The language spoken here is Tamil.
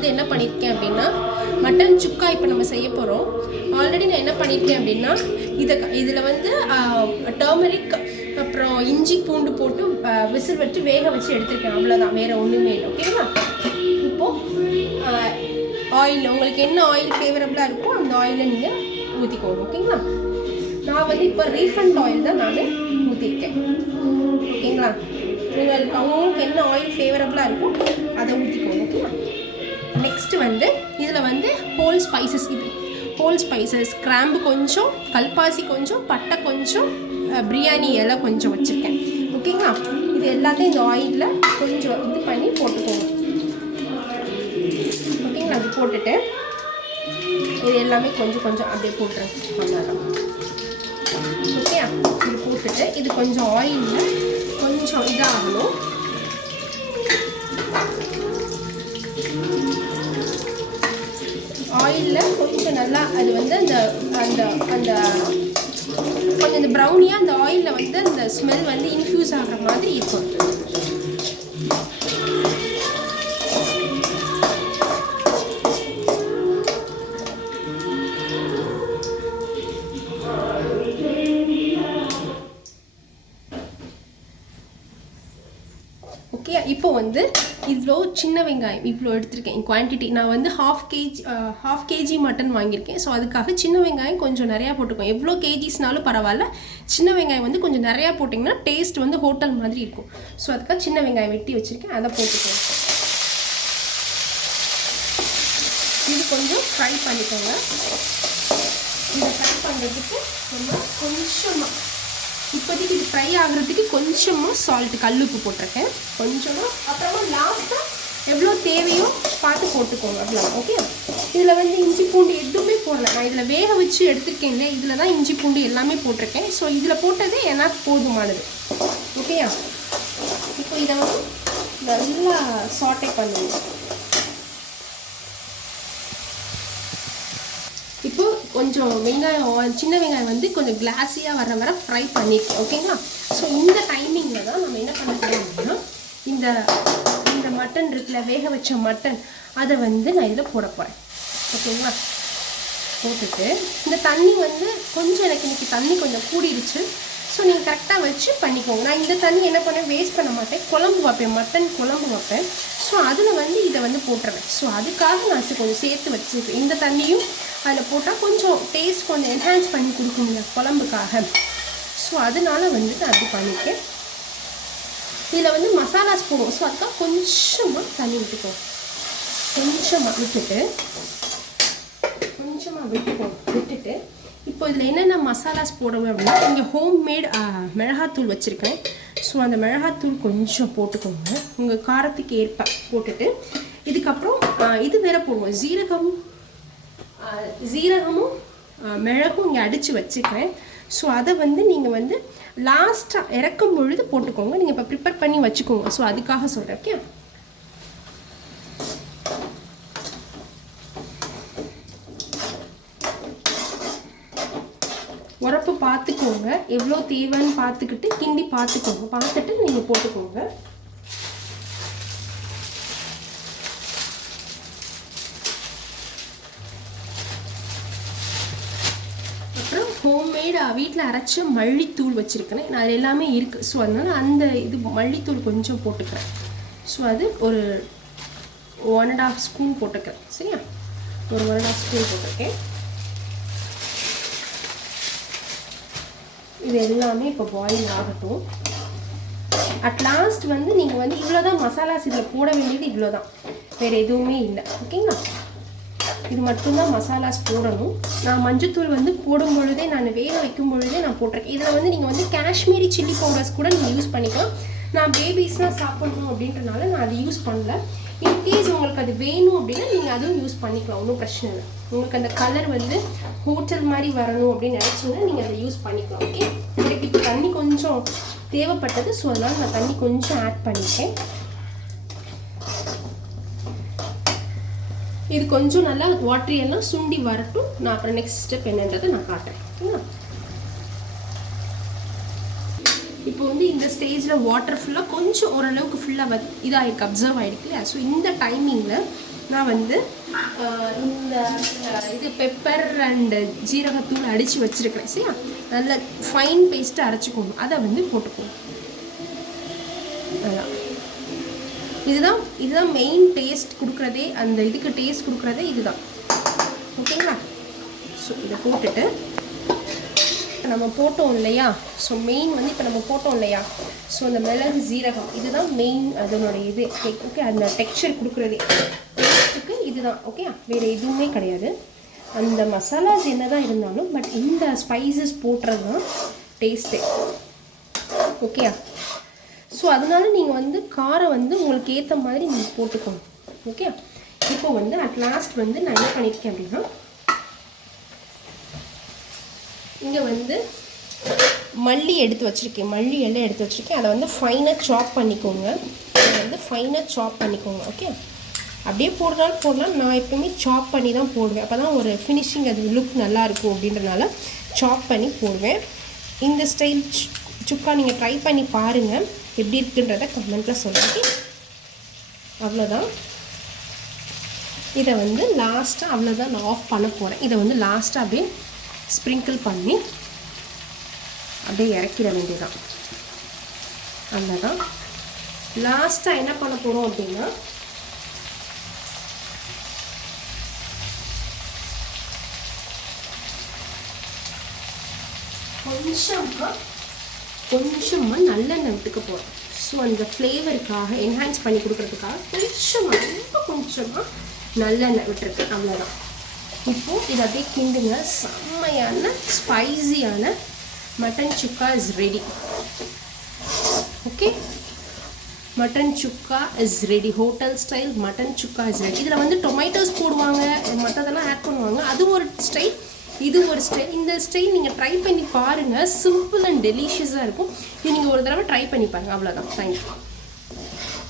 வந்து என்ன பண்ணியிருக்கேன் அப்படின்னா மட்டன் சுக்கா இப்போ நம்ம செய்ய போகிறோம். ஆல்ரெடி நான் என்ன பண்ணியிருக்கேன் அப்படின்னா இதில் வந்து டர்மரிக் அப்புறம் இஞ்சி பூண்டு போட்டு விசில் வச்சு வேக வச்சு எடுத்துருக்கேன். அவ்வளோதான், வேறு ஒன்றுமே இல்லை. ஓகேங்களா? இப்போது ஆயில் உங்களுக்கு என்ன ஆயில் ஃபேவரபுளாக இருக்கோ அந்த ஆயிலை நீங்கள் ஊற்றிக்கோங்க. ஓகேங்களா? நான் வந்து இப்போ ரீஃபண்ட் ஆயில் தான் நான் ஊற்றிருக்கேன். ஓகேங்களா? அவங்களுக்கு என்ன ஆயில் ஃபேவரபுளாக இருக்கும் அதை ஊற்றிக்கோங்க. ஓகேங்களா? நெக்ஸ்ட்டு வந்து இதில் வந்து ஹோல் ஸ்பைசஸ் கிராம்பு கொஞ்சம், கல்பாசி கொஞ்சம், பட்டை கொஞ்சம், பிரியாணி இலை கொஞ்சம் வச்சுருக்கேன். ஓகேங்களா? இது எல்லாத்தையும் இந்த ஆயிலில் கொஞ்சம் இது பண்ணி போட்டுக்கோங்க. ஓகேங்களா? அது போட்டுட்டு இது எல்லாமே கொஞ்சம் கொஞ்சம் அப்படியே போட்டுறேன். அவ்வளோதான். ஓகே, இது போட்டுட்டு இது கொஞ்சம் ஆயிலில் கொஞ்சம் இதாகணும். ஆயிலில் கொஞ்சம் நல்லா அது வந்து அந்த அந்த அந்த கொஞ்சம் இந்த ப்ரௌனியாக அந்த ஆயிலில் வந்து அந்த ஸ்மெல் வந்து இன்ஃப்யூஸ் ஆகிற மாதிரி இருக்கும். ஓகே, இப்போ வந்து இவ்வளோ சின்ன வெங்காயம் இவ்வளோ எடுத்திருக்கேன் குவான்டிட்டி. நான் வந்து ஹாஃப் கேஜி மட்டன் வாங்கியிருக்கேன். ஸோ அதுக்காக சின்ன வெங்காயம் கொஞ்சம் நிறையா போட்டுக்கோங்க. எவ்வளோ கேஜிஸ்னாலும் பரவாயில்ல, சின்ன வெங்காயம் வந்து கொஞ்சம் நிறையா போட்டிங்கன்னா டேஸ்ட் வந்து ஹோட்டல் மாதிரி இருக்கும். ஸோ அதுக்காக சின்ன வெங்காயம் வெட்டி வச்சுருக்கேன், அதை போட்டுக்கோங்க. இது கொஞ்சம் ஃப்ரை பண்ணிக்கோங்க. இதை ஃப்ரை பண்ணுறதுக்கு நம்ம கொஞ்சமாக இப்போதைக்கு இது ஃப்ரை ஆகிறதுக்கு கொஞ்சமாக சால்ட்டு கல்லுப்பு போட்டிருக்கேன் கொஞ்சமாக. அப்புறமா லாஸ்ட்டாக எவ்வளோ தேவையோ பார்த்து போட்டுக்கோங்க. அவ்வளோ. ஓகே, இதில் வந்து இஞ்சி பூண்டு எதுவுமே போடல. நான் இதில் வேக வச்சு எடுத்துருக்கேன் இல்லை, இதில் தான் இஞ்சி பூண்டு எல்லாமே போட்டிருக்கேன். ஸோ இதில் போட்டதே எனக்கு போதுமானது. ஓகேயா? இப்போ இதை வந்து நல்லா சாட்டே பண்ணுங்க. இப்போ கொஞ்சம் வெங்காயம் சின்ன வெங்காயம் வந்து கொஞ்சம் கிளாஸியாக வர ஃப்ரை பண்ணியிருக்கேன். ஓகேங்களா? ஸோ இந்த டைமிங்கில் தான் நம்ம என்ன பண்ண போகிறோம் அப்படின்னா இந்த மட்டன் இருக்குல்ல, வேக வச்ச மட்டன், அதை வந்து நான் இதில் போட போகிறேன். ஓகேங்களா? போட்டுட்டு இந்த தண்ணி வந்து கொஞ்சம் எனக்கு இன்றைக்கி தண்ணி கொஞ்சம் கூடிருச்சு. ஸோ நீங்கள் கரெக்டாக வச்சு பண்ணிக்கோங்க. நான் இந்த தண்ணி என்ன பண்ணேன், வேஸ்ட் பண்ண மாட்டேன். குழம்பு வைப்பேன், மட்டன் குழம்பு வைப்பேன். ஸோ அதில் வந்து இதை வந்து போட்டுருவேன். ஸோ அதுக்காக நான் கொஞ்சம் சேர்த்து வச்சுருக்கேன். இந்த தண்ணியும் அதில் போட்டால் கொஞ்சம் டேஸ்ட் கொஞ்சம் என்ஹான்ஸ் பண்ணி கொடுக்குங்க குழம்புக்காக. ஸோ அதனால வந்து நான் அப்படி பண்ணியிருக்கேன். இதில் வந்து மசாலாஸ் போடுவோம். ஸோ அதுக்காக கொஞ்சமாக தண்ணி விட்டுக்கோங்க. கொஞ்சமாக விட்டுட்டு இப்போ இதில் என்னென்ன மசாலாஸ் போடுவேன் அப்படின்னா, இங்கே ஹோம்மேட் மிளகாத்தூள் வச்சுருக்கேன். ஸோ அந்த மிளகாத்தூள் கொஞ்சம் போட்டுக்கோங்க, உங்கள் காரத்துக்கு ஏற்ப போட்டுட்டு. இதுக்கப்புறம் இது வேறு போடுவோம், ஜீரகமும் மிளகும் இங்கே அடித்து வச்சுக்கிறேன். ஸோ அதை வந்து நீங்கள் வந்து லாஸ்ட்டாக இறக்கும் பொழுது போட்டுக்கோங்க. நீங்கள் இப்போ ப்ரிப்பேர் பண்ணி வச்சுக்கோங்க. ஸோ அதுக்காக சொல்கிறேன். ஓகே, உரப்பு பார்த்துக்கோங்க, எவ்வளோ தேவைன்னு பார்த்துக்கிட்டு கிண்டி பார்த்துட்டு நீங்கள் போட்டுக்கோங்க. அப்புறம் ஹோம்மேட் வீட்டில் அரைச்ச மல்லித்தூள் வச்சுருக்கேன். நான் அது எல்லாமே இருக்குது. ஸோ அதனால் அந்த இது மல்லித்தூள் கொஞ்சம் போட்டுக்கிறேன். ஸோ அது ஒரு 1.5 ஸ்பூன் போட்டுக்கிறேன். சரியா? ஒரு 1.5 ஸ்பூன் போட்டிருக்கேன். இது எல்லாமே இப்போ பாயில் ஆகட்டும். அட் லாஸ்ட் வந்து நீங்கள் வந்து இவ்வளோ தான் மசாலாஸ் இதில் போட வேண்டியது, இவ்வளோ தான், வேறு எதுவுமே இல்லை. ஓகேங்களா? இது மட்டும்தான் மசாலாஸ் போடணும். நான் மஞ்சத்தூள் வந்து போடும் பொழுதே, நான் வேக வைக்கும் பொழுதே நான் போட்டிருக்கேன். இதில் வந்து நீங்கள் வந்து காஷ்மீரி சில்லி பவுடர்ஸ் கூட நீங்கள் யூஸ் பண்ணிக்கலாம். நான் பேபிஸ்லாம் சாப்பிடணும் அப்படின்றனால நான் அதை யூஸ் பண்ணல. இன்கேஸ் உங்களுக்கு அது வேணும் அப்படின்னா நீங்கள் அதுவும் யூஸ் பண்ணிக்கலாம், ஒன்றும் பிரச்சனை இல்லை. உங்களுக்கு அந்த கலர் வந்து ஹோட்டல் மாதிரி வரணும் அப்படின்னு நினச்சிங்கன்னா நீங்கள் அதை யூஸ் பண்ணிக்கலாம். ஓகே, எனக்கு இப்போ தண்ணி கொஞ்சம் தேவைப்பட்டது. ஸோ அதனால் நான் தண்ணி கொஞ்சம் ஆட் பண்ணிட்டேன். இது கொஞ்சம் நல்லா வாட்டரியெல்லாம் சுண்டி வரட்டும். நான் அப்புறம் நெக்ஸ்ட் ஸ்டெப் என்னன்றதை நான் காட்டுறேன். ஓகேங்களா? இப்போ வந்து இந்த ஸ்டேஜில் வாட்டர் ஃபுல்லாக கொஞ்சம் ஓரளவுக்கு ஃபுல்லாக இதாகிருக்கு, அப்சர்வ் ஆகிருக்கு இல்லையா? ஸோ இந்த டைமிங்கில் நான் வந்து இந்த இது பெப்பர் அண்டு ஜீரகத்தூள் அடித்து வச்சுருக்கிறேன் சரியா. நல்ல ஃபைன் பேஸ்ட்டு அரைச்சிக்கணும், அதை வந்து போட்டுக்கணும். அதான் இதுதான் மெயின் டேஸ்ட் கொடுக்குறதே, அந்த இதுக்கு டேஸ்ட் கொடுக்குறதே இதுதான். ஓகேங்களா? ஸோ இதை போட்டுட்டு நம்ம போட்டோம் இல்லையா, ஸோ மெயின் வந்து இப்போ நம்ம போட்டோம் இல்லையா, ஸோ அந்த மிளகு ஜீரகம் இதுதான் மெயின் அதனுடைய இது. ஓகே, அந்த டெக்ஸ்சர் கொடுக்குறதே டேஸ்ட்டுக்கு இதுதான். ஓகே, வேறு எதுவுமே கிடையாது. அந்த மசாலாஸ் என்ன தான் இருந்தாலும் பட் இந்த ஸ்பைசஸ் போட்டுறது தான் டேஸ்ட்டே. ஓகே, ஸோ அதனால நீங்கள் வந்து காரம் வந்து உங்களுக்கு ஏற்ற மாதிரி நீங்கள் போட்டுக்கணும். ஓகே, இப்போ வந்து அட் லாஸ்ட் வந்து நான் என்ன பண்ணியிருக்கேன் அப்படின்னா, இங்கே வந்து மல்லி எடுத்து வச்சுருக்கேன், மல்லி எல்லாம் எடுத்து வச்சுருக்கேன். அதை வந்து ஃபைனாக சாப் பண்ணிக்கோங்க, அதை வந்து ஃபைனாக சாப் பண்ணிக்கோங்க. ஓகே, அப்படியே போடலாம். நான் எப்பவுமே சாப் பண்ணி தான் போடுவேன், அப்போ தான் ஒரு ஃபினிஷிங் அது லுக் நல்லாயிருக்கும் அப்படின்றனால சாப் பண்ணி போடுவேன். இந்த ஸ்டைல் சுக்கா நீங்கள் ட்ரை பண்ணி பாருங்கள், எப்படி இருக்குன்றதை கமெண்ட்டில் சொல்லுங்கள். அவ்வளோதான். இதை வந்து லாஸ்ட்டாக அவ்வளோதான் நான் ஆஃப் பண்ண போகிறேன். இதை வந்து லாஸ்ட்டாக அப்படியே ஸ்ப்ரிங்கிள் பண்ணி அப்படியே இறக்கிட வேண்டியதான். அவ்வளோதான். லாஸ்ட்டாக என்ன பண்ண போகிறோம் அப்படின்னா, கொஞ்சமாக நல்லெண்ணெய் விட்டுக்க போகிறோம். ஸோ அந்த ஃப்ளேவருக்காக என்ஹான்ஸ் பண்ணி கொடுக்குறதுக்காக கொஞ்சமாக நல்லெண்ணெய் விட்டுருக்கேன். அவ்வளோதான். இப்போது இதை அப்படியே கிண்டுங்க. செம்மையான ஸ்பைஸியான mutton chukka is ready. Okay, mutton chukka is ready. Hotel style mutton chukka is ready. இதில் வந்து டொமேட்டோஸ் போடுவாங்க, மற்றதெல்லாம் ஆட் பண்ணுவாங்க. அது ஒரு ஸ்டைல், இது ஒரு ஸ்டைல். இந்த ஸ்டைல் நீங்கள் ட்ரை பண்ணி பாருங்கள், சிம்பிள் அண்ட் டெலிஷியஸாக இருக்கும். இது நீங்கள் ஒரு தடவை ட்ரை பண்ணி பாருங்கள். அவ்வளோதான். தேங்க்யூ.